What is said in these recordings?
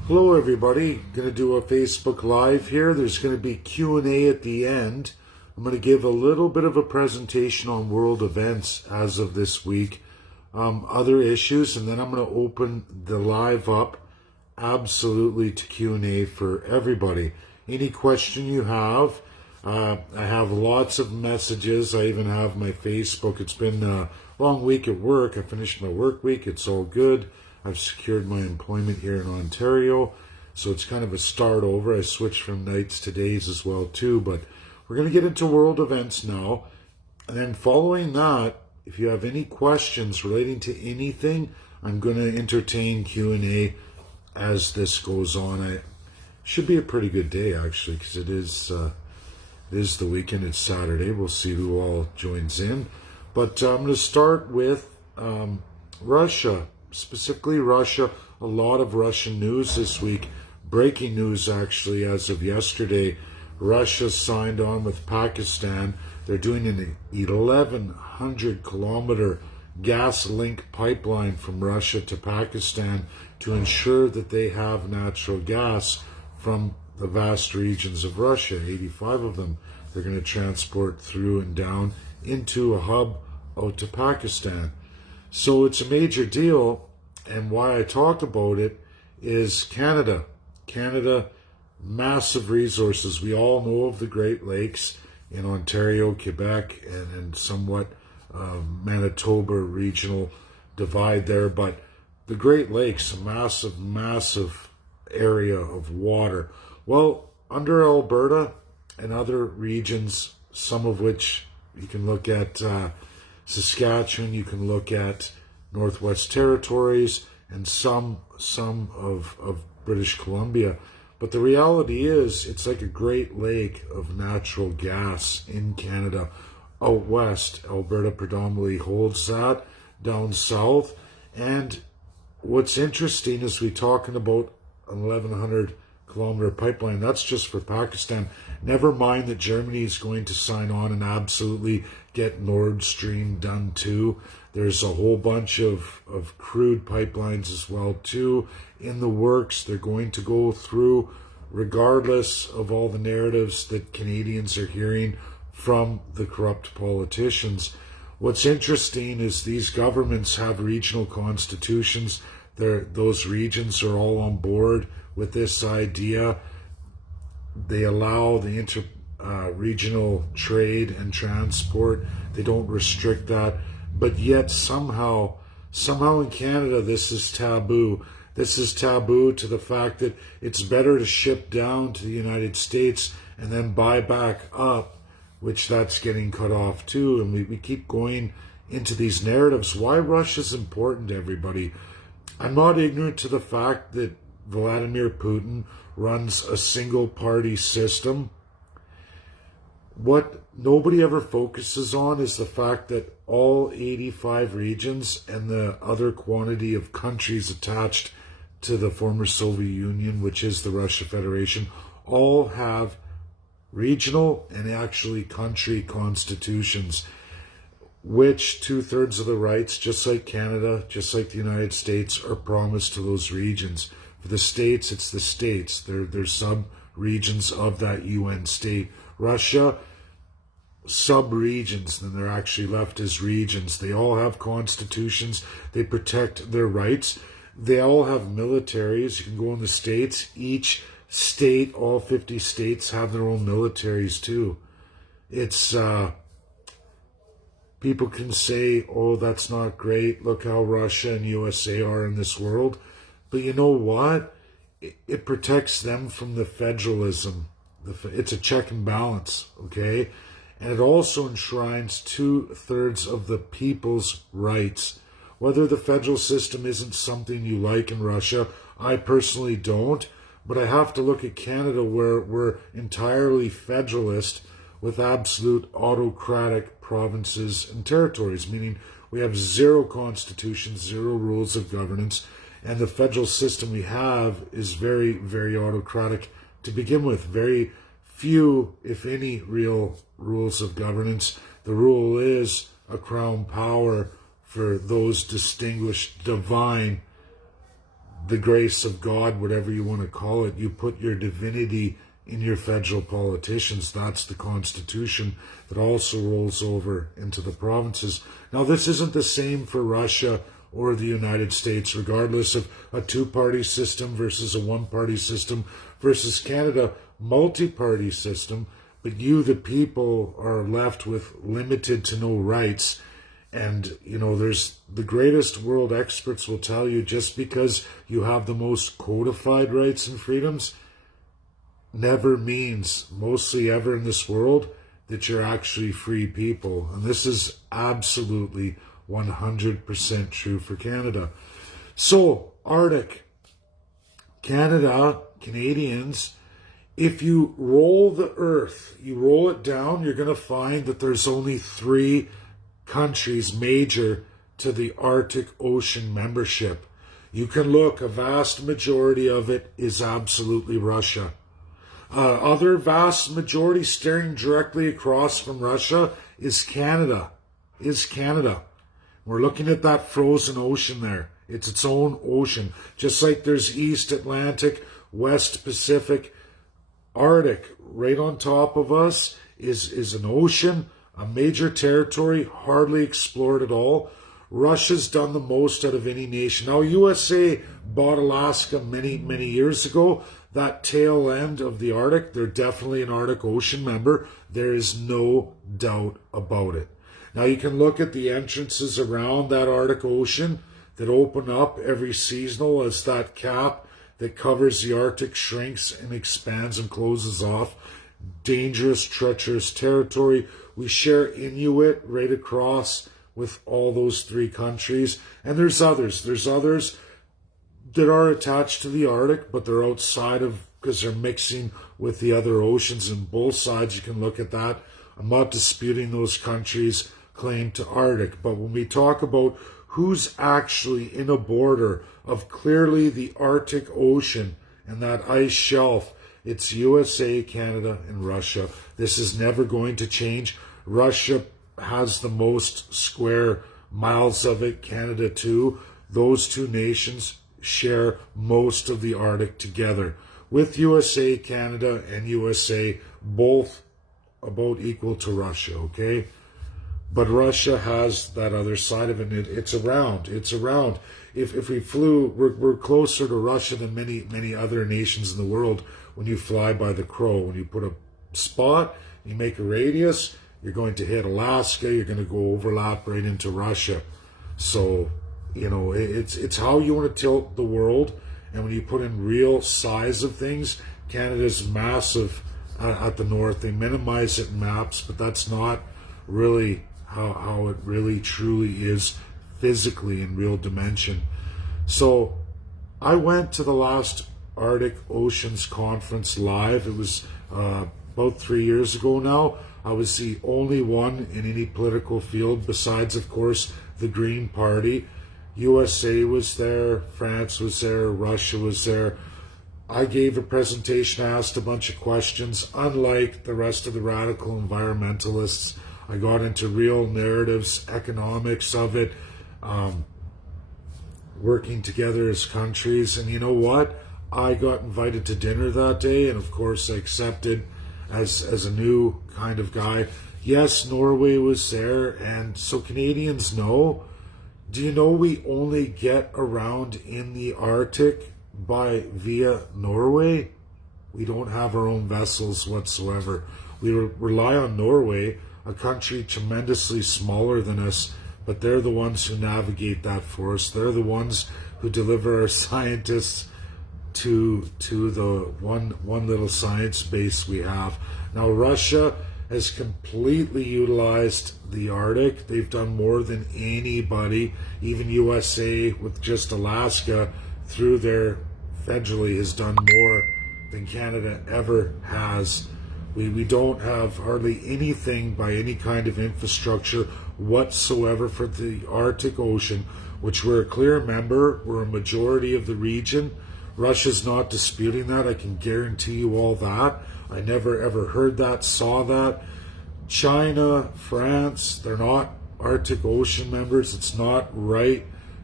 Hello everybody, going to do a Facebook Live here. There's going to be Q&A at the end. I'm going to give a little bit of a presentation on world events as of this week, other issues, and then I'm going to open the live up absolutely to Q&A for everybody. Any question you have, I have lots of messages. I even have my Facebook. It's been a long week at work. I finished my work week. It's all good. I've secured my employment here in Ontario, so it's kind of a start over. I switched from nights to days as well too, but we're going to get into world events now. And then following that, if you have any questions relating to anything, I'm going to entertain Q&A as this goes on. It should be a pretty good day actually, because it is the weekend. It's Saturday. We'll see who all joins in. But I'm going to start with Russia. Specifically Russia, a lot of Russian news this week. Breaking news actually as of yesterday. Russia signed on with Pakistan. They're doing an 1,100 kilometer gas link pipeline from Russia to Pakistan to ensure that they have natural gas from the vast regions of Russia, 85 of them. They're going to transport through and down into a hub out to Pakistan. So it's a major deal, and why I talk about it is Canada. Canada, massive resources. We all know of the Great Lakes in Ontario, Quebec, and somewhat Manitoba regional divide there, but the Great Lakes, a massive, massive area of water. Well, under Alberta and other regions, some of which you can look at Saskatchewan, you can look at Northwest Territories, and some of British Columbia. But the reality is, it's like a Great Lake of natural gas in Canada. Out west, Alberta predominantly holds that, down south. And what's interesting is we're talking about an 1,100 kilometer pipeline. That's just for Pakistan. Never mind that Germany is going to sign on and absolutely get Nord Stream done too. There's a whole bunch of crude pipelines as well too in the works. They're going to go through, regardless of all the narratives that Canadians are hearing from the corrupt politicians. What's interesting is these governments have regional constitutions. Those regions are all on board with this idea. They allow the regional trade and transport. They don't restrict that. But yet somehow in Canada, this is taboo. This is taboo to the fact that it's better to ship down to the United States and then buy back up, which that's getting cut off too. And we keep going into these narratives. Why Russia's important to everybody? I'm not ignorant to the fact that Vladimir Putin runs a single party system. What nobody ever focuses on is the fact that all 85 regions and the other quantity of countries attached to the former Soviet Union, which is the Russia Federation, all have regional and actually country constitutions, which 2/3 of the rights, just like Canada, just like the United States, are promised to those regions. For the states, it's the states. They're sub-regions of that UN state. Russia, sub-regions, then they're actually left as regions. They all have constitutions. They protect their rights. They all have militaries. You can go in the states. Each state, all 50 states, have their own militaries too. It's people can say, oh, that's not great. Look how Russia and USA are in this world. But you know what? It protects them from the federalism. It's a check and balance, okay? And it also enshrines 2/3 of the people's rights. Whether the federal system isn't something you like in Russia, I personally don't. But I have to look at Canada, where we're entirely federalist with absolute autocratic provinces and territories, meaning we have zero constitution, zero rules of governance, and the federal system we have is very, very autocratic to begin with. Very few, if any, real rules of governance. The rule is a crown power for those distinguished divine the grace of God, whatever you want to call it. You put your divinity in your federal politicians. That's the Constitution that also rolls over into the provinces. Now, this isn't the same for Russia or the United States, regardless of a two-party system versus a one-party system versus Canada, multi-party system. But you, the people, are left with limited to no rights. And, there's the greatest world experts will tell you, just because you have the most codified rights and freedoms never means, mostly ever in this world, that you're actually free people. And this is absolutely 100% true for Canada. So, Arctic. Canada, Canadians, if you roll the earth, you roll it down, you're going to find that there's only 3 countries major to the Arctic Ocean membership. You can look, a vast majority of it is absolutely Russia. Other vast majority staring directly across from Russia is Canada. We're looking at that frozen ocean there. It's its own ocean. Just like there's East Atlantic, West Pacific, Arctic right on top of us is an ocean, a major territory, hardly explored at all. Russia's done the most out of any nation. Now, USA bought Alaska many, many years ago. That tail end of the Arctic, they're definitely an Arctic Ocean member. There is no doubt about it. Now, you can look at the entrances around that Arctic Ocean that open up every seasonal as that cap that covers the Arctic shrinks and expands and closes off. Dangerous, treacherous territory. We share Inuit right across with all those 3 countries. And there's others. There's others that are attached to the Arctic, but they're outside of, because they're mixing with the other oceans. And both sides, you can look at that. I'm not disputing those countries' claim to Arctic. But when we talk about who's actually in a border of clearly the Arctic Ocean and that ice shelf, it's USA, Canada, and Russia. This is never going to change. Russia has the most square miles of it, Canada too. Those 2 nations share most of the Arctic together, with USA, Canada, and USA both about equal to Russia, okay? But Russia has that other side of it. It's around. If we flew, we're closer to Russia than many other nations in the world when you fly by the crow. When you put a spot, you make a radius, you're going to hit Alaska, you're going to go overlap right into Russia. So, it's how you want to tilt the world. And when you put in real size of things, Canada's massive at the north. They minimize it in maps, but that's not really how it really truly is physically in real dimension. So I went to the last Arctic Oceans Conference live. It was about 3 years ago now. I was the only one in any political field besides, of course, the Green Party. USA was there, France was there, Russia was there. I gave a presentation, asked a bunch of questions. Unlike the rest of the radical environmentalists, I got into real narratives, economics of it, working together as countries. And you know what? I got invited to dinner that day, and of course I accepted as a new kind of guy. Yes, Norway was there, and so Canadians know. Do you know we only get around in the Arctic via Norway? We don't have our own vessels whatsoever. We rely on Norway, a country tremendously smaller than us, but they're the ones who navigate that for us. They're the ones who deliver our scientists to the one little science base we have. Now, Russia has completely utilized the Arctic. They've done more than anybody. Even USA with just Alaska through their federally has done more than Canada ever has. We don't have hardly anything by any kind of infrastructure whatsoever for the Arctic Ocean, which we're a clear member. We're a majority of the region. Russia's not disputing that. I can guarantee you all that. I never ever heard that, saw that. China, France, they're not Arctic Ocean members. It's not right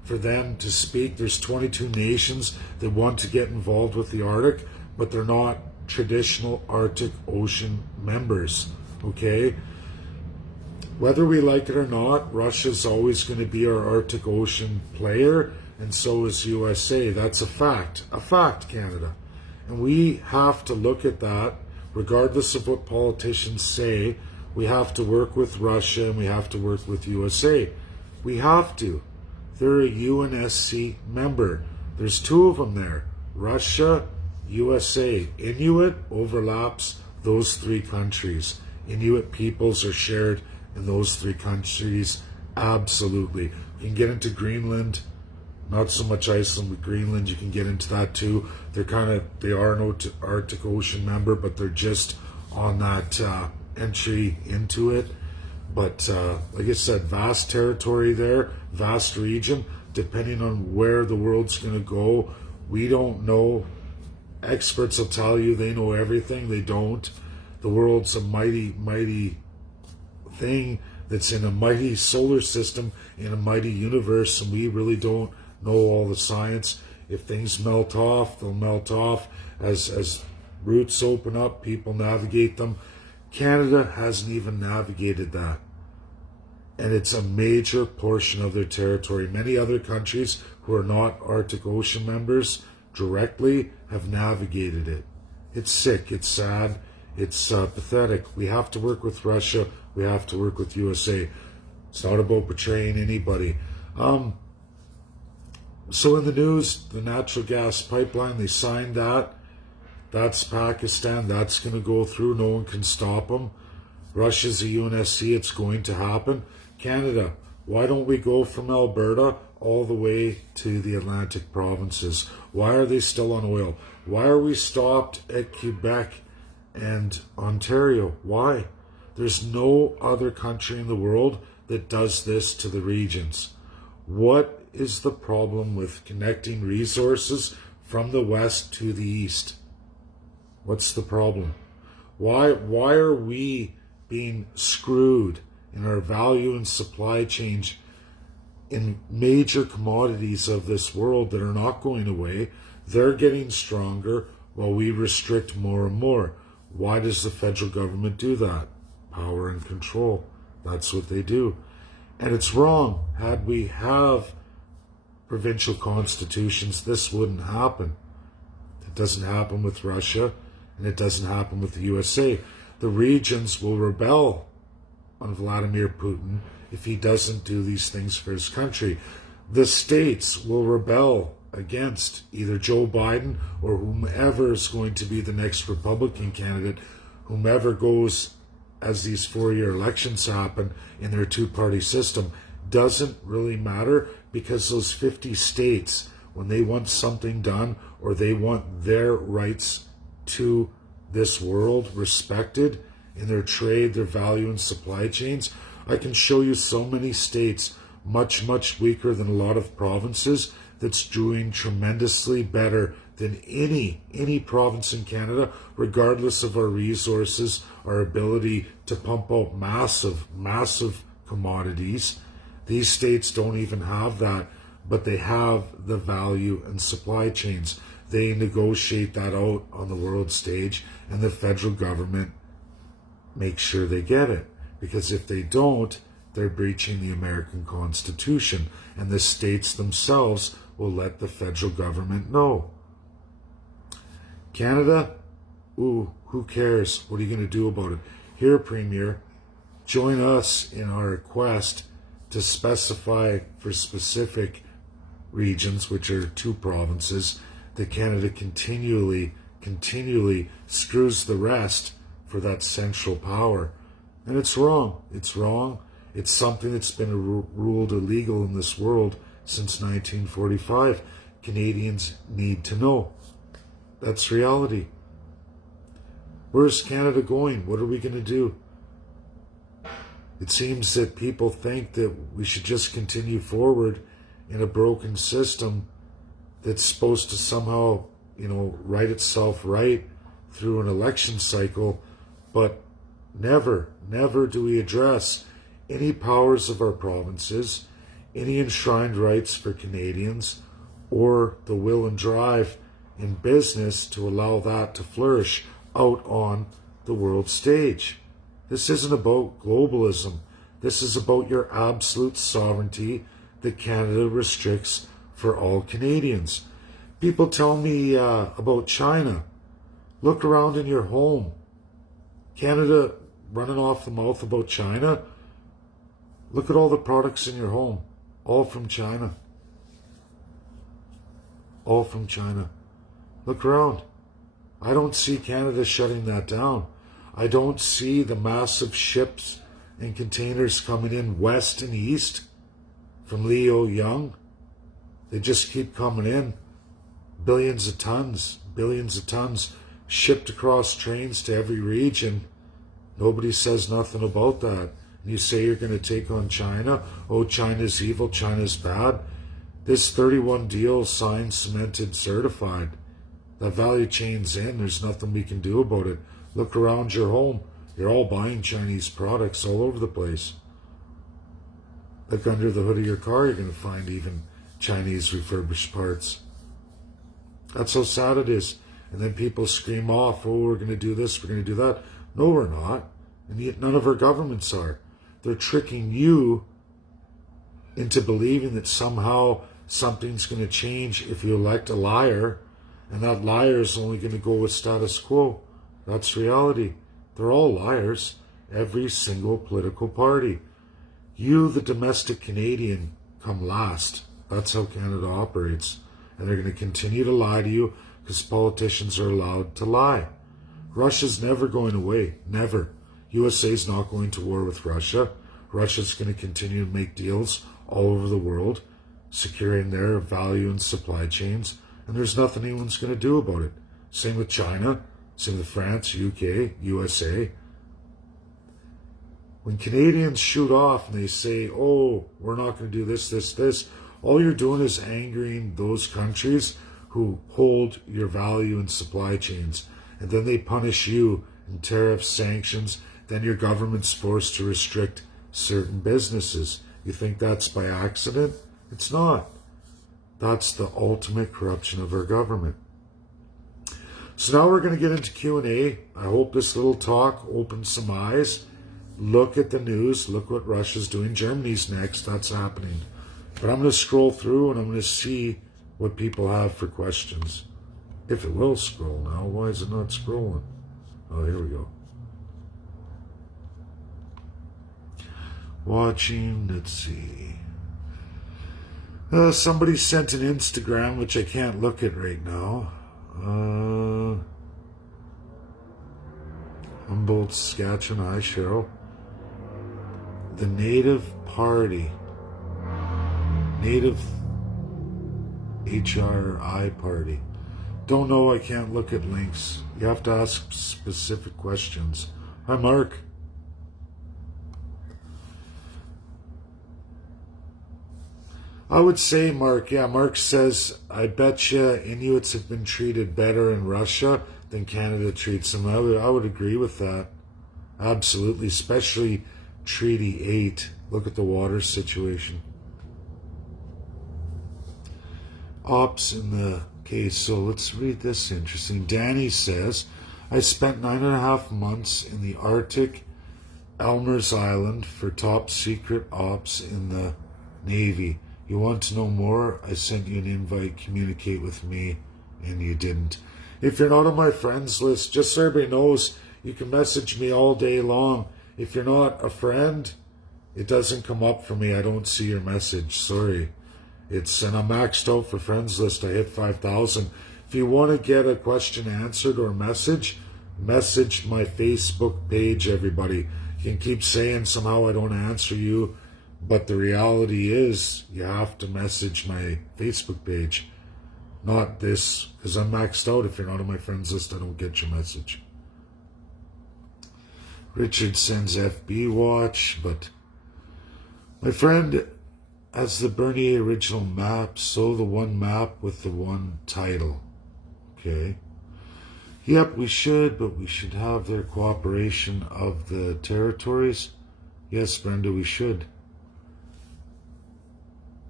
for them to speak. There's 22 nations that want to get involved with the Arctic, but they're not traditional Arctic Ocean members, okay? Whether we like it or not, Russia's always going to be our Arctic Ocean player, and so is USA. That's a fact, Canada. And we have to look at that, regardless of what politicians say. We have to work with Russia and we have to work with USA. We have to. They're a UNSC member. There's two of them there. Russia, USA. Inuit overlaps those three countries. Inuit peoples are shared in those three countries. Absolutely. You can get into Greenland. Not so much Iceland, but Greenland, you can get into that too. They are an Arctic Ocean member, but they're just on that entry into it. But like I said, vast territory there, vast region. Depending on where the world's going to go, we don't know. Experts will tell you they know everything. They don't. The world's a mighty, mighty thing that's in a mighty solar system, in a mighty universe, and we really don't know all the science. If things melt off, they'll melt off. As routes open up, people navigate them. Canada hasn't even navigated that. And it's a major portion of their territory. Many other countries who are not Arctic Ocean members directly have navigated it. It's sick, it's sad, it's pathetic. We have to work with Russia, we have to work with USA. It's not about betraying anybody. So in the news, the natural gas pipeline, they signed that. That's Pakistan. That's going to go through. No one can stop them. Russia's a UNSC. It's going to happen. Canada, why don't we go from Alberta all the way to the Atlantic provinces? Why are they still on oil? Why are we stopped at Quebec and Ontario? Why? There's no other country in the world that does this to the regions. What is the problem with connecting resources from the west to the east? What's the problem? Why are we being screwed in our value and supply chain in major commodities of this world that are not going away? They're getting stronger while we restrict more and more. Why does the federal government do that? Power and control. That's what they do. And it's wrong. Had we have provincial constitutions, this wouldn't happen. It doesn't happen with Russia, and it doesn't happen with the USA. The regions will rebel on Vladimir Putin if he doesn't do these things for his country. The states will rebel against either Joe Biden or whomever is going to be the next Republican candidate, whomever goes as these 4-year elections happen in their two-party system. Doesn't really matter, because those 50 states, when they want something done or they want their rights to this world respected in their trade, their value and supply chains, I can show you so many states much, much weaker than a lot of provinces that's doing tremendously better than any province in Canada, regardless of our resources, our ability to pump out massive commodities. These states don't even have that, but they have the value and supply chains. They negotiate that out on the world stage, and the federal government makes sure they get it. Because if they don't, they're breaching the American Constitution, and the states themselves will let the federal government know. Canada, ooh, who cares? What are you going to do about it? Here, Premier, join us in our quest to specify for specific regions, which are 2 provinces, that Canada continually screws the rest for that central power. And it's wrong. It's wrong. It's something that's been ruled illegal in this world since 1945. Canadians need to know. That's reality. Where's Canada going? What are we going to do? It seems that people think that we should just continue forward in a broken system that's supposed to somehow, right itself right through an election cycle, but never do we address any powers of our provinces, any enshrined rights for Canadians or the will and drive in business to allow that to flourish out on the world stage. This isn't about globalism. This is about your absolute sovereignty that Canada restricts for all Canadians. People tell me about China. Look around in your home. Canada running off the mouth about China. Look at all the products in your home. All from China. All from China. Look around. I don't see Canada shutting that down. I don't see the massive ships and containers coming in west and east from Leo Young. They just keep coming in. Billions of tons shipped across trains to every region. Nobody says nothing about that. And you say you're going to take on China. Oh, China's evil, China's bad. This 31 deal signed, cemented, certified. That value chain's in. There's nothing we can do about it. Look around your home. You're all buying Chinese products all over the place. Look under the hood of your car, you're going to find even Chinese refurbished parts. That's how sad it is. And then people scream off, oh, we're going to do this, we're going to do that. No, we're not. And yet none of our governments are. They're tricking you into believing that somehow something's going to change if you elect a liar, and that liar is only going to go with status quo. That's reality. They're all liars. Every single political party. You, the domestic Canadian, come last. That's how Canada operates. And they're going to continue to lie to you because politicians are allowed to lie. Russia's never going away. Never. USA's not going to war with Russia. Russia's going to continue to make deals all over the world, securing their value and supply chains. And there's nothing anyone's going to do about it. Same with China. Same with France, UK, USA. When Canadians shoot off and they say, oh, we're not going to do this, all you're doing is angering those countries who hold your value and supply chains. And then they punish you in tariffs, sanctions. Then your government's forced to restrict certain businesses. You think that's by accident? It's not. That's the ultimate corruption of our government. So now we're going to get into Q&A. I hope this little talk opens some eyes. Look at the news. Look what Russia's doing. Germany's next. That's happening. But I'm going to scroll through and I'm going to see what people have for questions. If it will scroll now. Why is it not scrolling? Oh, here we go. Watching. Let's see. Somebody sent an Instagram, which I can't look at right now. Humboldt, Saskatchewan. Hi, Cheryl. The Native Party. Native HRI Party. Don't know, I can't look at links. You have to ask specific questions. Hi, Mark. I would say, Mark, Mark says, I bet you Inuits have been treated better in Russia than Canada treats them. I would agree with that. Absolutely, especially Treaty 8. Look at the water situation. Ops in the case. So let's read this. Interesting. Danny says, I spent 9.5 months in the Arctic, Elmer's Island, for top secret ops in the Navy. You want to know more? I sent you an invite. Communicate with me, and you didn't. If you're not on my friends list, just so everybody knows, you can message me all day long. If you're not a friend, it doesn't come up for me. I don't see your message. Sorry. And I'm maxed out for friends list. I hit 5,000. If you want to get a question answered or message my Facebook page, everybody. You can keep saying somehow I don't answer you, but the reality is you have to message my Facebook page. Not this, because I'm maxed out. If you're not on my friends list, I don't get your message. Richard sends FB watch, but my friend has the Bernier original map, so the one map with the one title. Okay. Yep, we should, but we should have their cooperation of the territories. Yes, Brenda, we should.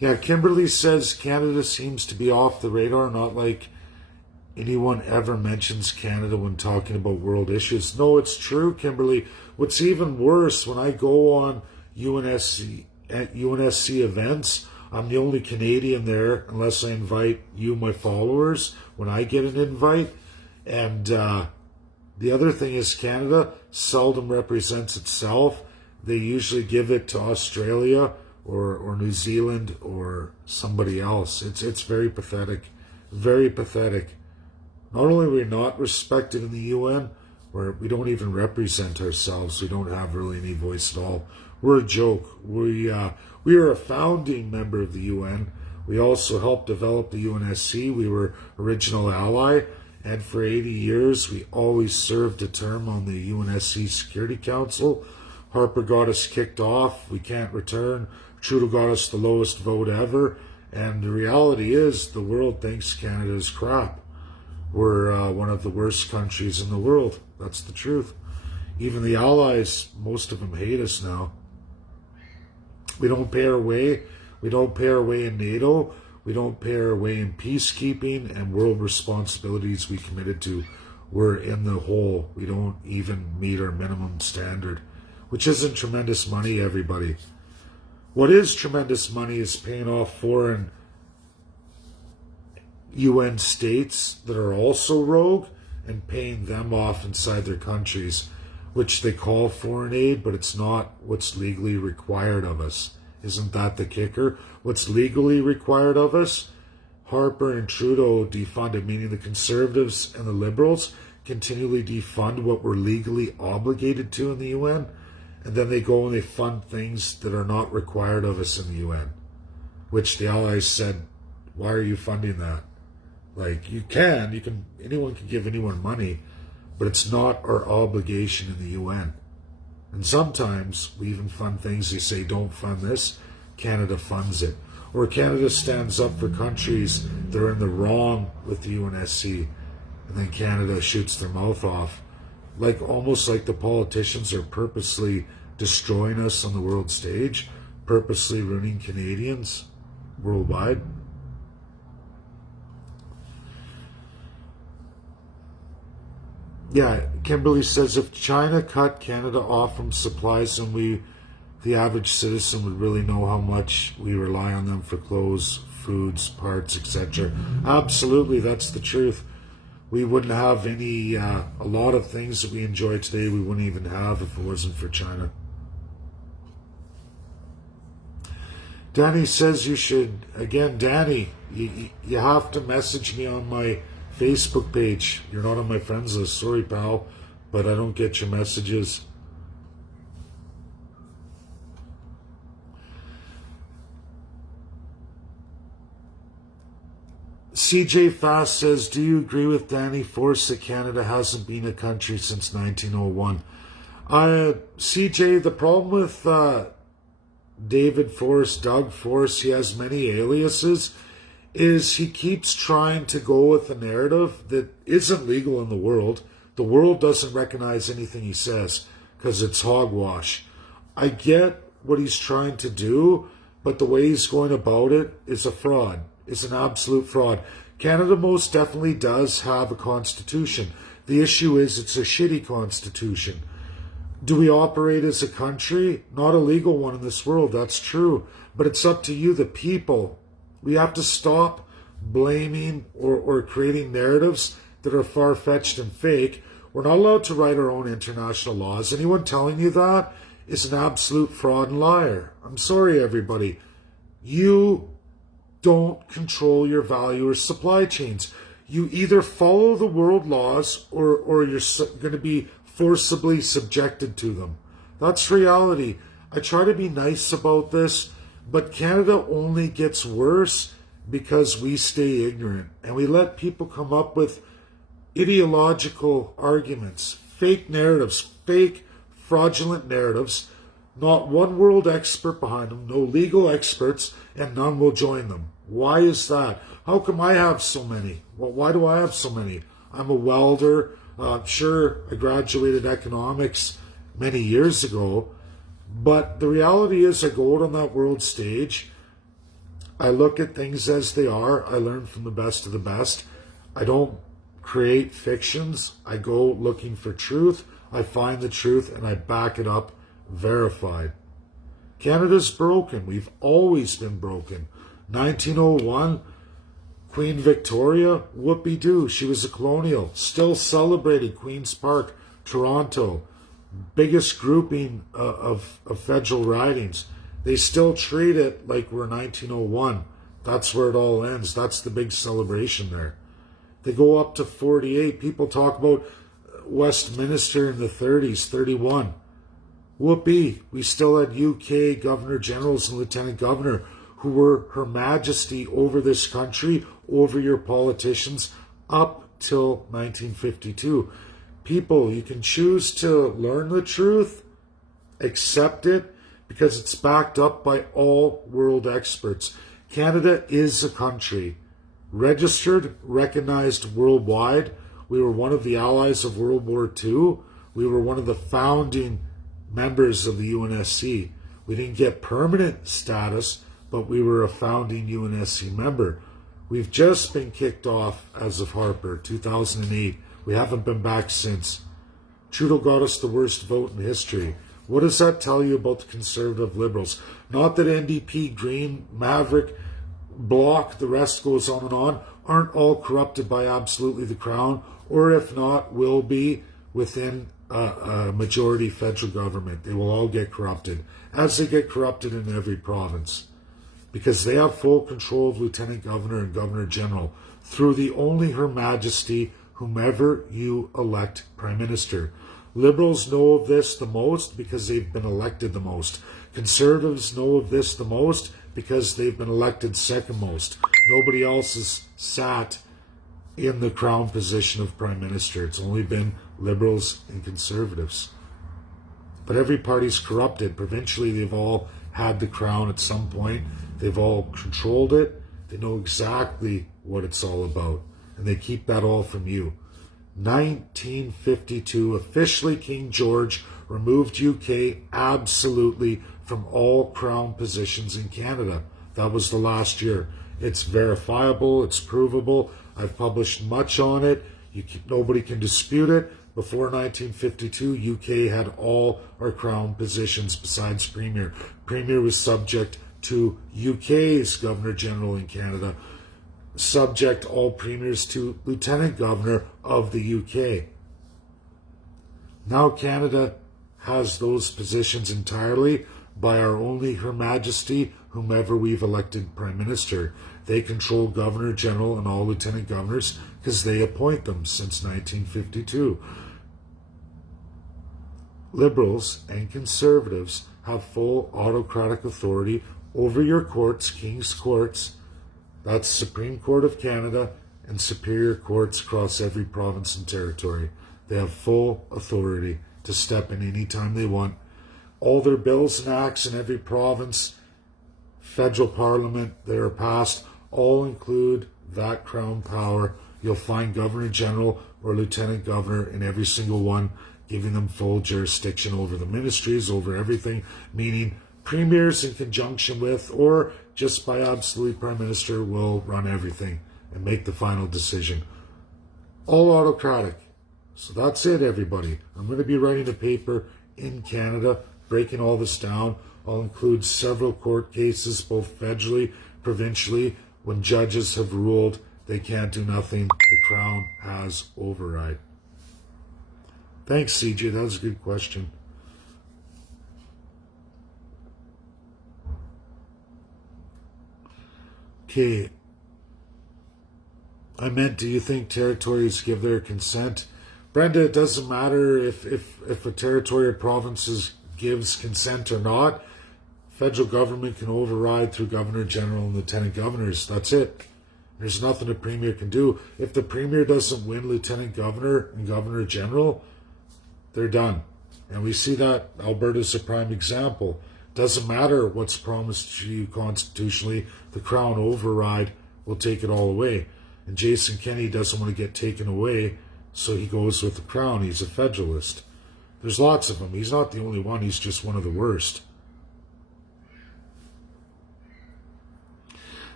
Yeah, Kimberly says Canada seems to be off the radar, not like anyone ever mentions Canada when talking about world issues. No, it's true, Kimberly. What's even worse, when I go on UNSC events, I'm the only Canadian there unless I invite you, my followers, when I get an invite. And the other thing is Canada seldom represents itself. They usually give it to Australia or New Zealand or somebody else. It's very pathetic. Very pathetic. Not only are we not respected in the UN, we don't even represent ourselves. We don't have really any voice at all. We're a joke. We are a founding member of the UN. We also helped develop the UNSC. We were original ally. And for 80 years, we always served a term on the UNSC Security Council. Harper got us kicked off. We can't return. Trudeau got us the lowest vote ever. And the reality is the world thinks Canada is crap. We're one of the worst countries in the world. That's the truth. Even the allies, most of them hate us now. We don't pay our way. We don't pay our way in NATO. We don't pay our way in peacekeeping and world responsibilities we committed to. We're in the hole. We don't even meet our minimum standard, which isn't tremendous money, everybody. What is tremendous money is paying off foreign UN states that are also rogue and paying them off inside their countries, which they call foreign aid, but it's not what's legally required of us. Isn't that the kicker? What's legally required of us? Harper and Trudeau defunded, meaning the Conservatives and the Liberals continually defund what we're legally obligated to in the UN, and then they go and they fund things that are not required of us in the UN, which the Allies said, why are you funding that? Like, anyone can give anyone money, but it's not our obligation in the UN. And sometimes we even fund things, they say, don't fund this, Canada funds it. Or Canada stands up for countries that are in the wrong with the UNSC, and then Canada shoots their mouth off. Almost like the politicians are purposely destroying us on the world stage, purposely ruining Canadians worldwide. Yeah, Kimberly says if China cut Canada off from supplies, then the average citizen would really know how much we rely on them for clothes, foods, parts, etc. Absolutely, that's the truth. We wouldn't have a lot of things that we enjoy today we wouldn't even have if it wasn't for China. Danny says you should, again, Danny, you have to message me on my Facebook page. You're not on my friends list. Sorry, pal, but I don't get your messages. CJ Fast says, do you agree with Danny Force that Canada hasn't been a country since 1901? CJ, the problem with David Force, Doug Force, he has many aliases, is he keeps trying to go with a narrative that isn't legal in the world. The world doesn't recognize anything he says because it's hogwash. I get what he's trying to do, but the way he's going about it is a fraud. It's an absolute fraud. Canada most definitely does have a constitution. The issue is it's a shitty constitution. Do we operate as a country? Not a legal one in this world, that's true. But it's up to you, the people. We have to stop blaming or creating narratives that are far-fetched and fake. We're not allowed to write our own international laws. Anyone telling you that is an absolute fraud and liar. I'm sorry, everybody. You don't control your value or supply chains. You either follow the world laws or you're going to be forcibly subjected to them. That's reality. I try to be nice about this, but Canada only gets worse because we stay ignorant and we let people come up with ideological arguments, fake narratives, fake fraudulent narratives, not one world expert behind them, no legal experts, and none will join them. Why is that? How come I have so many? Well, why do I have so many? I'm a welder. Sure, I graduated economics many years ago, but the reality is I go out on that world stage, I look at things as they are. I learn from the best of the best. I don't create fictions. I go looking for truth. I find the truth and I back it up, verified. Canada's broken. We've always been broken. 1901, Queen Victoria, whoopee-doo. She was a colonial. Still celebrated Queen's Park, Toronto. Biggest grouping of federal ridings. They still treat it like we're 1901. That's where it all ends. That's the big celebration there. They go up to 48. People talk about Westminster in the 30s, 31. Whoopee. We still had UK Governor Generals and Lieutenant Governor who were Her Majesty over this country, over your politicians, up till 1952. People, you can choose to learn the truth, accept it, because it's backed up by all world experts. Canada is a country, registered, recognized worldwide. We were one of the allies of World War II. We were one of the founding members of the UNSC. We didn't get permanent status, but we were a founding UNSC member. We've just been kicked off as of Harper, 2008. We haven't been back since. Trudeau got us the worst vote in history. What does that tell you about the Conservative Liberals? Not that NDP, Green, Maverick, Bloc, the rest goes on and on, aren't all corrupted by absolutely the Crown, or if not, will be within a majority federal government. They will all get corrupted, as they get corrupted in every province, because they have full control of Lieutenant Governor and Governor General through the only Her Majesty, whomever you elect Prime Minister. Liberals know of this the most because they've been elected the most. Conservatives know of this the most because they've been elected second most. Nobody else has sat in the Crown position of Prime Minister. It's only been Liberals and Conservatives. But every party's corrupted. Provincially, they've all had the Crown at some point. They've all controlled it. They know exactly what it's all about. And they keep that all from you. 1952, officially King George removed UK absolutely from all Crown positions in Canada. That was the last year. It's verifiable, it's provable. I've published much on it. Nobody can dispute it. Before 1952, UK had all our Crown positions besides Premier. Premier was subject to UK's Governor General in Canada. Subject all premiers to Lieutenant Governor of the UK. Now Canada has those positions entirely by our only Her Majesty, whomever we've elected Prime Minister. They control Governor General and all Lieutenant Governors because they appoint them since 1952. Liberals and Conservatives have full autocratic authority over your courts, King's Courts. That's Supreme Court of Canada and superior courts across every province and territory. They have full authority to step in any time they want. All their bills and acts in every province, federal parliament that are passed, all include that Crown power. You'll find Governor General or Lieutenant Governor in every single one, giving them full jurisdiction over the ministries, over everything, meaning premiers in conjunction with or just by absolute Prime Minister will run everything and make the final decision. All autocratic. So that's it, everybody. I'm going to be writing a paper in Canada, breaking all this down. I'll include several court cases, both federally, provincially, when judges have ruled they can't do nothing. The Crown has override. Thanks, CJ. That was a good question. Okay. I meant, do you think territories give their consent? Brenda, it doesn't matter if a territory or provinces gives consent or not. Federal government can override through Governor General and Lieutenant Governors. That's it. There's nothing a Premier can do. If the Premier doesn't win Lieutenant Governor and Governor General, they're done. And we see that Alberta's a prime example. Doesn't matter what's promised to you constitutionally, the Crown override will take it all away. And Jason Kenney doesn't want to get taken away, so he goes with the Crown. He's a federalist. There's lots of them. He's not the only one. He's just one of the worst.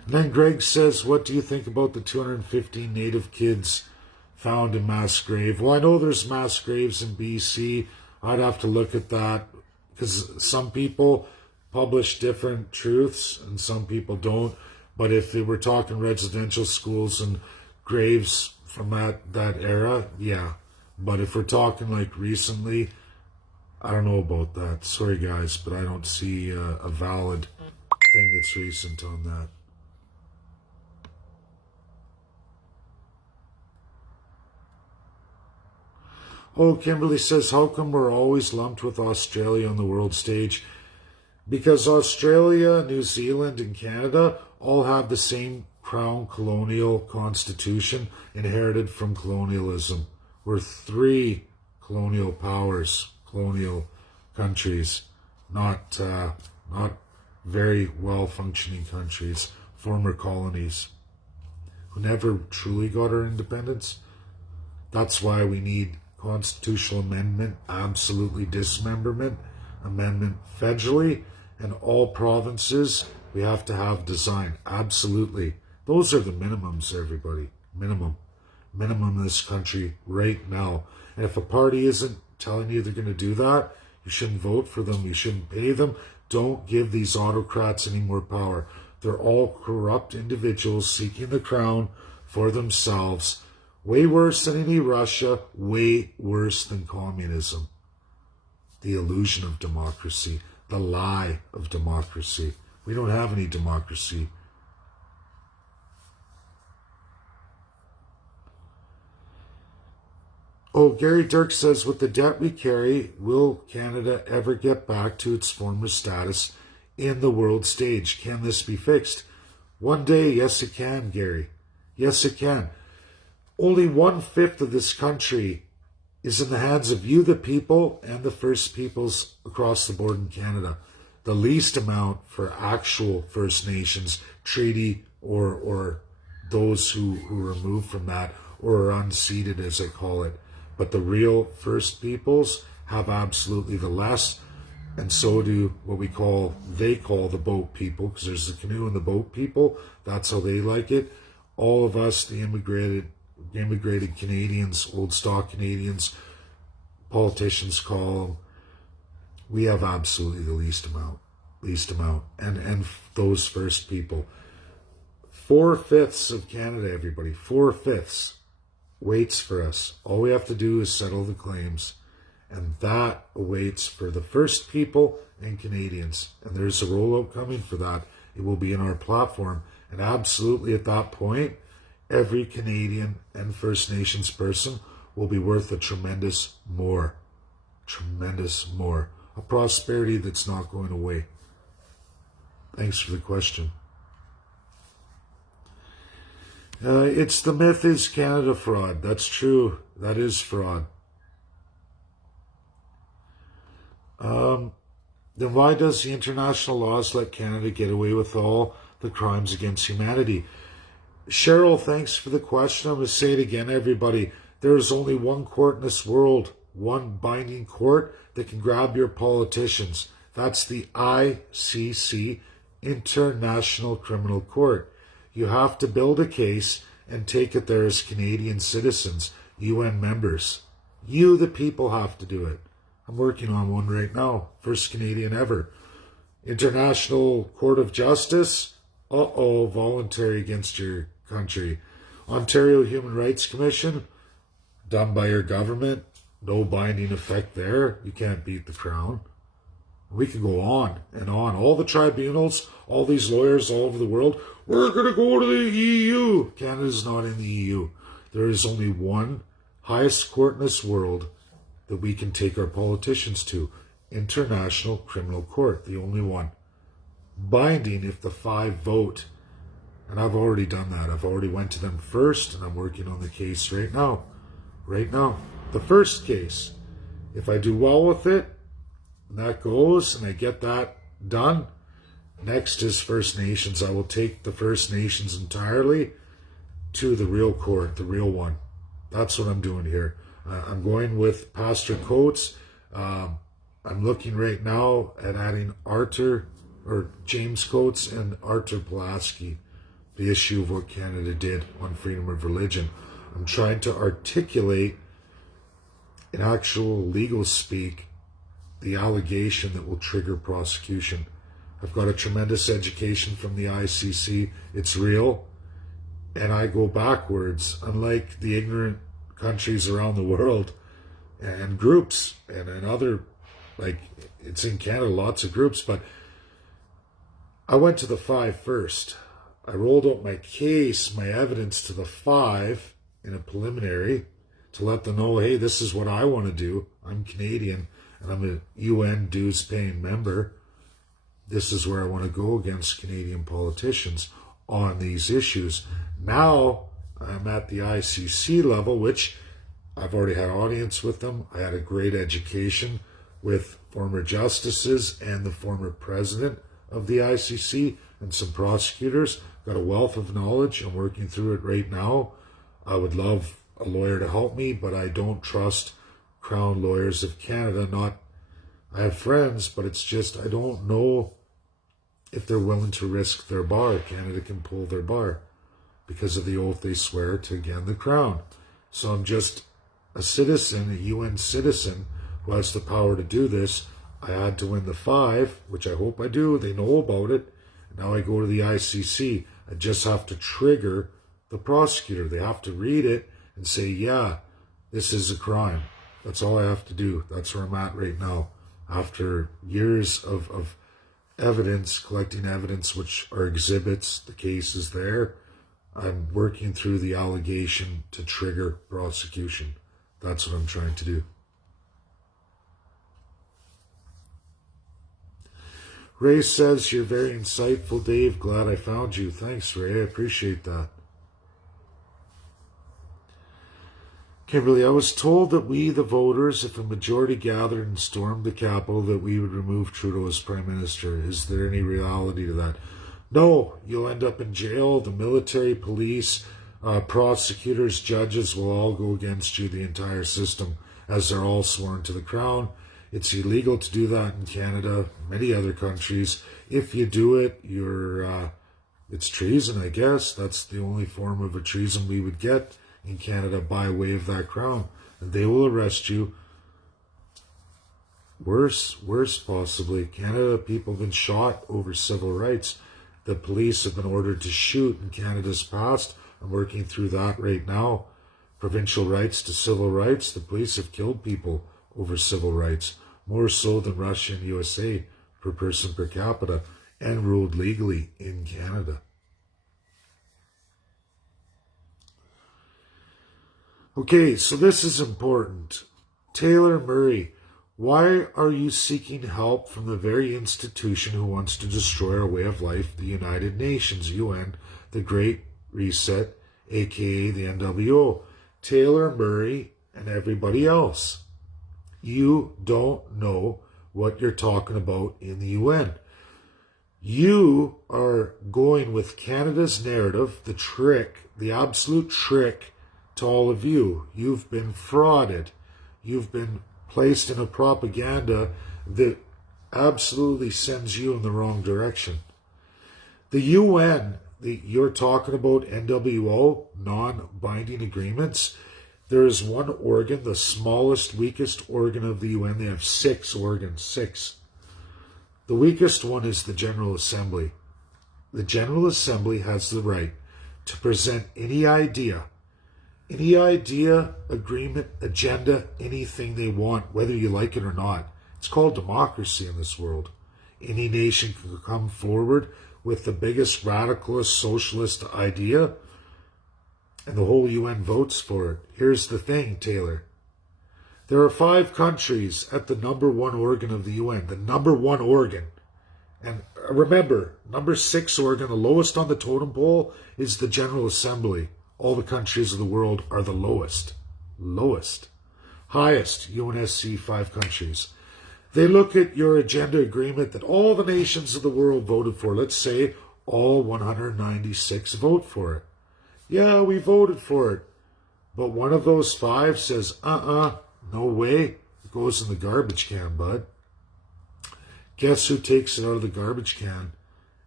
And then Greg says, what do you think about the 215 native kids found in mass grave? Well, I know there's mass graves in BC. I'd have to look at that because some people publish different truths and some people don't. But if they were talking residential schools and graves from that era, yeah. But if we're talking like recently, I don't know about that. Sorry, guys, but I don't see a valid thing that's recent on that. Oh, Kimberly says, how come we're always lumped with Australia on the world stage? Because Australia, New Zealand, and Canada all have the same crown colonial constitution inherited from colonialism. We're three colonial powers, colonial countries, not very well-functioning countries, former colonies, who never truly got our independence. That's why we need constitutional amendment, absolutely dismemberment, amendment federally, and all provinces we have to have design. Absolutely. Those are the minimums, everybody. Minimum in this country right now. And if a party isn't telling you they're going to do that, you shouldn't vote for them. You shouldn't pay them. Don't give these autocrats any more power. They're all corrupt individuals seeking the crown for themselves. Way worse than any Russia, way worse than communism. The illusion of democracy, the lie of democracy. We don't have any democracy. Oh, Gary Dirk says, with the debt we carry, will Canada ever get back to its former status in the world stage? Can this be fixed? One day, yes it can, Gary. Yes it can. Only 1/5 of this country is in the hands of you, the people, and the First Peoples across the board in Canada. The least amount for actual First Nations, treaty, or those who remove from that, or are unceded, as I call it. But the real First Peoples have absolutely the less, and so do what they call the boat people, because there's the canoe and the boat people. That's how they like it. All of us, the immigrated Canadians, old stock Canadians, politicians call them, we have absolutely the least amount, and those First People. 4/5 of Canada, everybody, 4/5 waits for us. All we have to do is settle the claims, and that awaits for the First People and Canadians. And there's a rollout coming for that. It will be in our platform, and absolutely at that point, every Canadian and First Nations person will be worth a tremendous more. A prosperity that's not going away. Thanks for the question. It's the myth is Canada fraud. That's true. That is fraud. Then why does the international laws let Canada get away with all the crimes against humanity? Cheryl, thanks for the question. I'm going to say it again, everybody. There is only one court in this world, one binding court that can grab your politicians. That's the ICC, International Criminal Court. You have to build a case and take it there as Canadian citizens, UN members. You, the people, have to do it. I'm working on one right now. First Canadian ever. International Court of Justice, voluntary against your country. Ontario Human Rights Commission, done by your government, no binding effect there. You can't beat the Crown. We can go on and on. All the tribunals, all these lawyers all over the world, we're going to go to the EU. Canada's not in the EU. There is only one highest court in this world that we can take our politicians to. International Criminal Court, the only one. Binding if the 5 vote. And I've already done that. I've already went to them first, and I'm working on the case right now. Right now. The first case. If I do well with it, and that goes, and I get that done, next is First Nations. I will take the First Nations entirely to the real court, the real one. That's what I'm doing here. I'm going with Pastor Coates. I'm looking right now at adding James Coates and Arthur Pulaski. the issue of what Canada did on freedom of religion. I'm trying to articulate in actual legal speak the allegation that will trigger prosecution. I've got a tremendous education from the ICC. It's real. And I go backwards, unlike the ignorant countries around the world and groups and other, like it's in Canada, lots of groups, but I went to the 5 first. I rolled out my case, my evidence to the 5 in a preliminary to let them know, hey, this is what I want to do. I'm Canadian and I'm a UN dues paying member. This is where I want to go against Canadian politicians on these issues. Now I'm at the ICC level, which I've already had audience with them. I had a great education with former justices and the former president of the ICC and some prosecutors. Got a wealth of knowledge. I'm working through it right now. I would love a lawyer to help me, but I don't trust Crown Lawyers of Canada. I have friends, but it's just I don't know if they're willing to risk their bar. Canada can pull their bar because of the oath they swear to, again, the Crown. So I'm just a citizen, a UN citizen who has the power to do this. I had to win the 5, which I hope I do. They know about it. Now I go to the ICC. I just have to trigger the prosecutor. They have to read it and say, yeah, this is a crime. That's all I have to do. That's where I'm at right now. After years of evidence, collecting evidence, which are exhibits, the case is there. I'm working through the allegation to trigger prosecution. That's what I'm trying to do. Ray says, you're very insightful, Dave. Glad I found you. Thanks, Ray. I appreciate that. Kimberly, I was told that we, the voters, if a majority gathered and stormed the Capitol, that we would remove Trudeau as Prime Minister. Is there any reality to that? No, you'll end up in jail. The military, police, prosecutors, judges will all go against you, the entire system, as they're all sworn to the Crown. It's illegal to do that in Canada, many other countries. If you do it, it's treason, I guess. That's the only form of a treason we would get in Canada by way of that Crown. And they will arrest you. Worse possibly. Canada, people have been shot over civil rights. The police have been ordered to shoot in Canada's past. I'm working through that right now. Provincial rights to civil rights. The police have killed people over civil rights, more so than Russia and USA per person per capita, and ruled legally in Canada. Okay, so this is important. Taylor Murray, why are you seeking help from the very institution who wants to destroy our way of life, the United Nations, UN, the Great Reset, aka the NWO? Taylor Murray and everybody else. You don't know what you're talking about in the UN. You are going with Canada's narrative, the trick, the absolute trick to all of you. You've been frauded. You've been placed in a propaganda that absolutely sends you in the wrong direction. The UN, you're talking about NWO, non-binding agreements. There is one organ, the smallest, weakest organ of the UN. They have 6 organs, 6. The weakest one is the General Assembly. The General Assembly has the right to present any idea, agreement, agenda, anything they want, whether you like it or not. It's called democracy in this world. Any nation can come forward with the biggest radicalist socialist idea, and the whole UN votes for it. Here's the thing, Taylor. There are 5 countries at the number 1 organ of the UN, the number 1 organ. And remember, number 6 organ, the lowest on the totem pole, is the General Assembly. All the countries of the world are the lowest. Highest, UNSC, 5 countries. They look at your agenda agreement that all the nations of the world voted for. Let's say all 196 vote for it. Yeah, we voted for it. But one of those 5 says, no way. It goes in the garbage can, bud. Guess who takes it out of the garbage can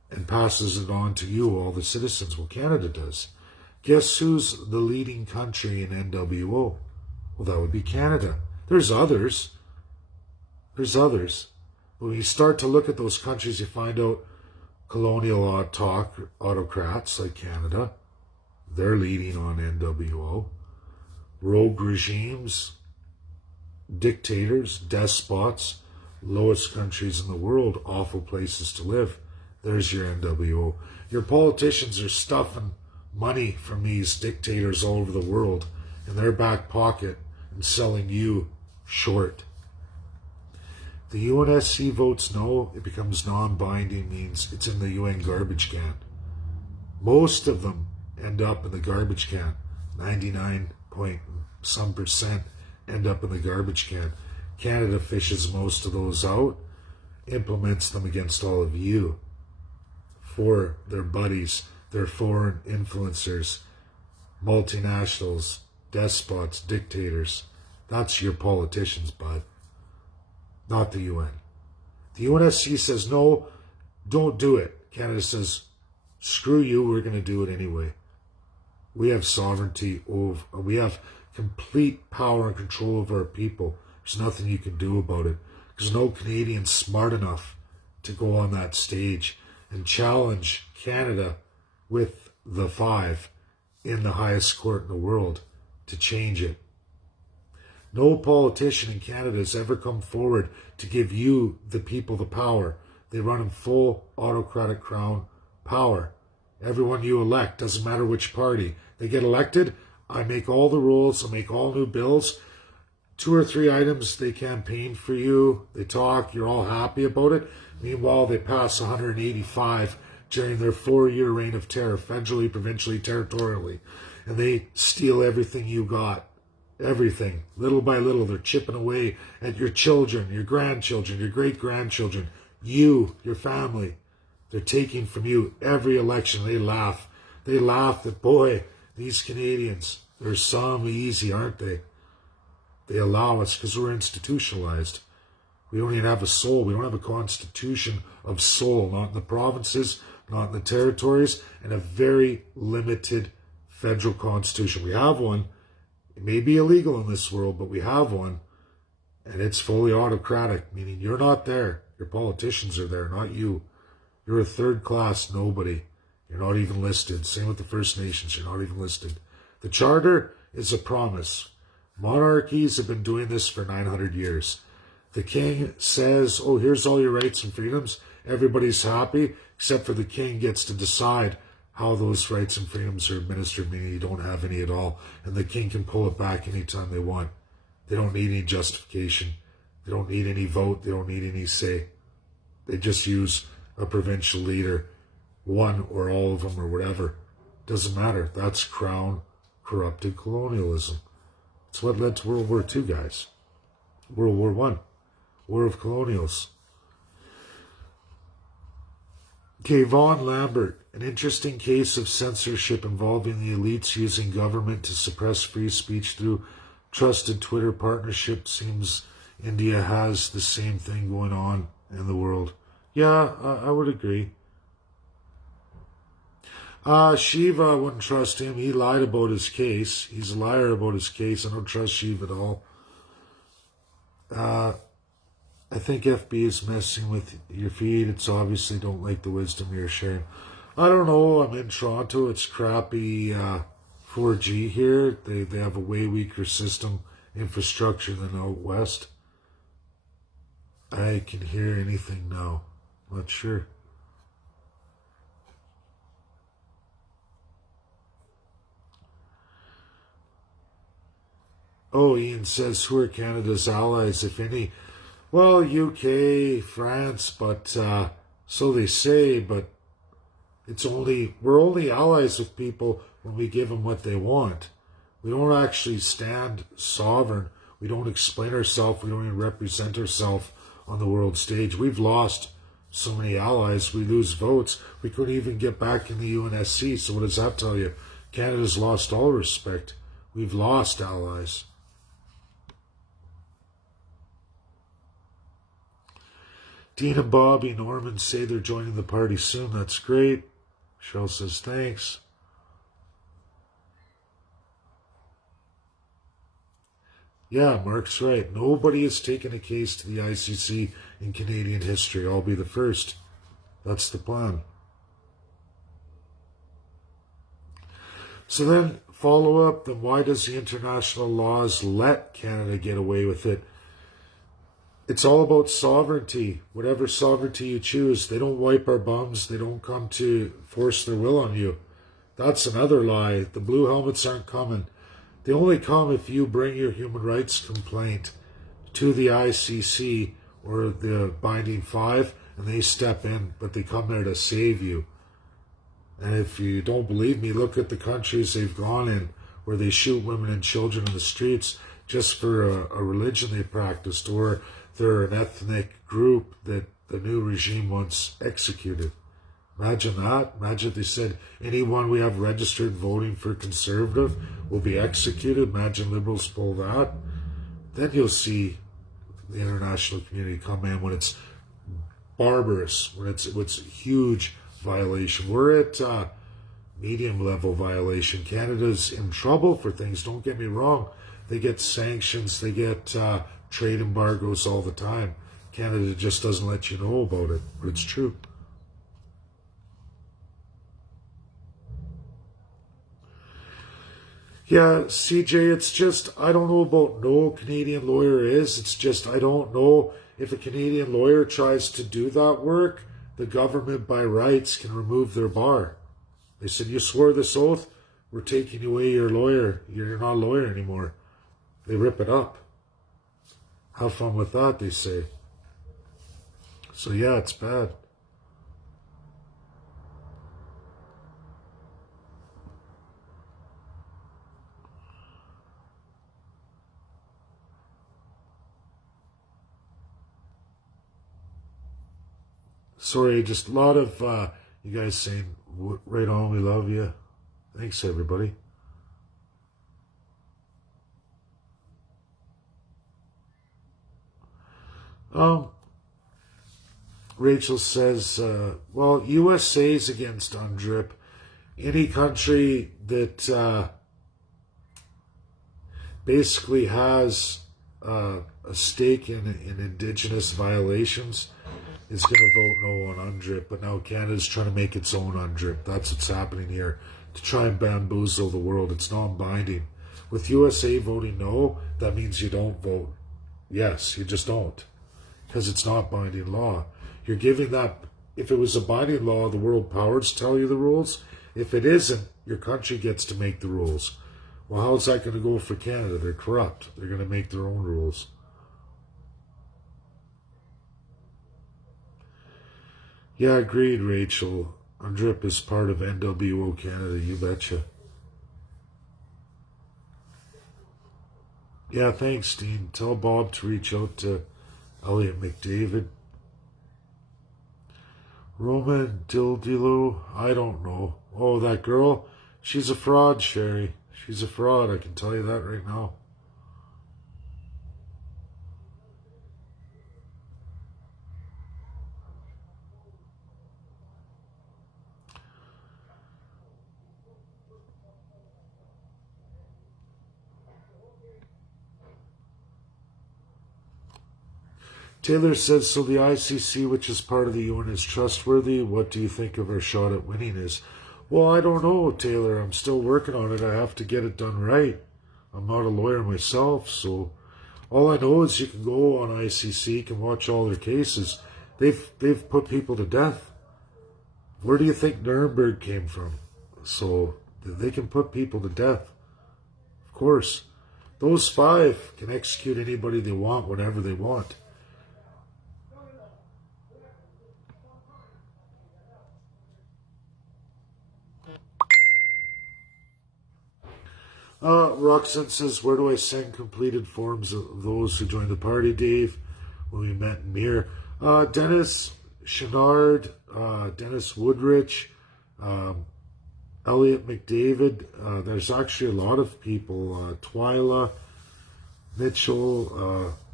and passes it on to you, all the citizens. Well, Canada does. Guess who's the leading country in NWO? Well, that would be Canada. There's others. There's others. But when you start to look at those countries, you find out colonial autocrats like Canada, they're leading on NWO. Rogue regimes, dictators, despots, lowest countries in the world, awful places to live. There's your NWO. Your politicians are stuffing money from these dictators all over the world in their back pocket and selling you short. The UNSC votes no, it becomes non-binding, means it's in the UN garbage can. Most of them end up in the garbage can. 99 point some percent end up in the garbage can. Canada fishes most of those out, implements them against all of you for their buddies, their foreign influencers, multinationals, despots, dictators. That's your politicians, bud. Not the UN. The UNSC says, no, don't do it. Canada says, screw you, we're going to do it anyway. We have sovereignty over, we have complete power and control over our people. There's nothing you can do about it. There's no Canadian smart enough to go on that stage and challenge Canada with the five in the highest court in the world to change it. No politician in Canada has ever come forward to give you, the people, the power. They run in full autocratic crown power. Everyone you elect, doesn't matter which party. They get elected, I make all the rules, I make all new bills. 2 or 3 items, they campaign for you, they talk, you're all happy about it. Meanwhile, they pass 185 during their 4-year reign of terror, federally, provincially, territorially. And they steal everything you got. Everything. Little by little, they're chipping away at your children, your grandchildren, your great-grandchildren, you, your family. They're taking from you every election. They laugh. They laugh that, boy, these Canadians, they're some easy, aren't they? They allow us because we're institutionalized. We don't even have a soul. We don't have a constitution of soul, not in the provinces, not in the territories, and a very limited federal constitution. We have one. It may be illegal in this world, but we have one, and it's fully autocratic, meaning you're not there. Your politicians are there, not you. You're a third-class nobody. You're not even listed. Same with the First Nations. You're not even listed. The Charter is a promise. Monarchies have been doing this for 900 years. The king says, oh, here's all your rights and freedoms. Everybody's happy, except for the king gets to decide how those rights and freedoms are administered, meaning you don't have any at all. And the king can pull it back anytime they want. They don't need any justification. They don't need any vote. They don't need any say. They just use a provincial leader, one or all of them or whatever. Doesn't matter. That's crown corrupted colonialism. It's what led to World War II, guys. World War I. War of Colonials. Okay, Vaughan Lambert. An interesting case of censorship involving the elites using government to suppress free speech through trusted Twitter partnership. Seems India has the same thing going on in the world. Yeah, I would agree. Shiva, I wouldn't trust him. He lied about his case. He's a liar about his case. I don't trust Shiva at all. I think FB is messing with your feed. It's obviously don't like the wisdom you're sharing. I don't know. I'm in Toronto. It's crappy 4G here. They have a way weaker system infrastructure than out west. I can hear anything now. Not sure. Oh, Ian says, who are Canada's allies, if any? Well, UK, France, but so they say, but we're only allies with people when we give them what they want. We don't actually stand sovereign. We don't explain ourselves. We don't even represent ourselves on the world stage. We've lost so many allies. We lose votes. We couldn't even get back in the UNSC. So what does that tell you? Canada's lost all respect. We've lost allies. Dean and Bobby Norman say they're joining the party soon. That's great. Cheryl says thanks. Yeah, Mark's right. Nobody has taken a case to the ICC in Canadian history. I'll be the first. That's the plan. So then, follow up, then why does the international laws let Canada get away with it? It's all about sovereignty. Whatever sovereignty you choose, they don't wipe our bums. They don't come to force their will on you. That's another lie. The blue helmets aren't coming. They only come if you bring your human rights complaint to the ICC or the Binding Five, and they step in, but they come there to save you. And if you don't believe me, look at the countries they've gone in where they shoot women and children in the streets just for a religion they practiced, or they're an ethnic group that the new regime once executed. Imagine that. Imagine if they said anyone we have registered voting for Conservative will be executed. Imagine Liberals pull that. Then you'll see the international community come in when it's barbarous, when it's a huge violation. We're at medium level violation. Canada's in trouble for things, don't get me wrong. They get sanctions, they get trade embargoes all the time. Canada just doesn't let you know about it, but it's true. Yeah, CJ, it's just, I don't know about no Canadian lawyer is. It's just, I don't know if a Canadian lawyer tries to do that work, the government by rights can remove their bar. They said, you swore this oath, we're taking away your lawyer. You're not a lawyer anymore. They rip it up. Have fun with that, they say. So yeah, it's bad. Sorry, just a lot of you guys saying, right on, we love you. Thanks, everybody. Rachel says, well, USA's against UNDRIP. Any country that basically has a stake in Indigenous violations is going to vote no on UNDRIP, but now Canada's trying to make its own UNDRIP. That's what's happening here, to try and bamboozle the world. It's non-binding. With USA voting no, that means you don't vote yes. You just don't, because it's not binding law. You're giving that, if it was a binding law, the world powers tell you the rules. If it isn't, your country gets to make the rules. Well, how's that going to go for Canada? They're corrupt. They're going to make their own rules. Yeah, agreed, Rachel. UNDRIP is part of NWO Canada, you betcha. Yeah, thanks, Dean. Tell Bob to reach out to Elliot McDavid. Roman Dildilo, I don't know. Oh, that girl? She's a fraud, Sherry. She's a fraud, I can tell you that right now. Taylor says, so the ICC, which is part of the UN, is trustworthy. What do you think of our shot at winning is? Well, I don't know, Taylor. I'm still working on it. I have to get it done right. I'm not a lawyer myself, so all I know is you can go on ICC, you can watch all their cases. They've put people to death. Where do you think Nuremberg came from? So they can put people to death. Of course. Those five can execute anybody they want whenever they want. Roxanne says, where do I send completed forms of those who joined the party, Dave, when we met in Mir? Dennis Chenard, Dennis Woodrich, Elliot McDavid. There's actually a lot of people. Twyla, Mitchell,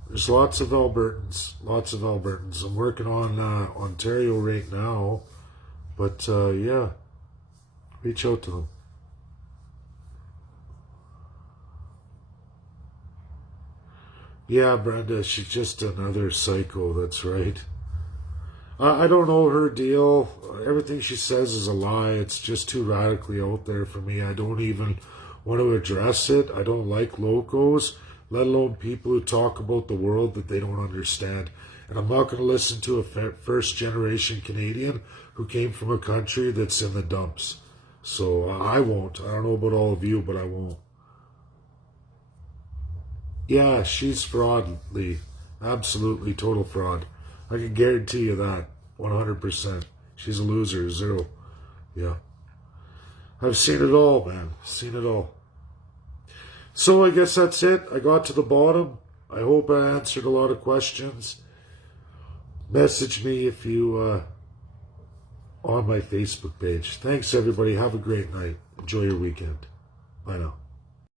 There's lots of Albertans. Lots of Albertans. I'm working on Ontario right now. But yeah, reach out to them. Yeah, Brenda, she's just another psycho. That's right. I don't know her deal. Everything she says is a lie. It's just too radically out there for me. I don't even want to address it. I don't like locals, let alone people who talk about the world that they don't understand. And I'm not going to listen to a first generation Canadian who came from a country that's in the dumps. So I won't. I don't know about all of you, but I won't. Yeah, she's fraud, Lee. Absolutely total fraud. I can guarantee you that. 100%. She's a loser. Zero. Yeah. I've seen it all, man. Seen it all. So I guess that's it. I got to the bottom. I hope I answered a lot of questions. Message me if you on my Facebook page. Thanks, everybody. Have a great night. Enjoy your weekend. Bye now.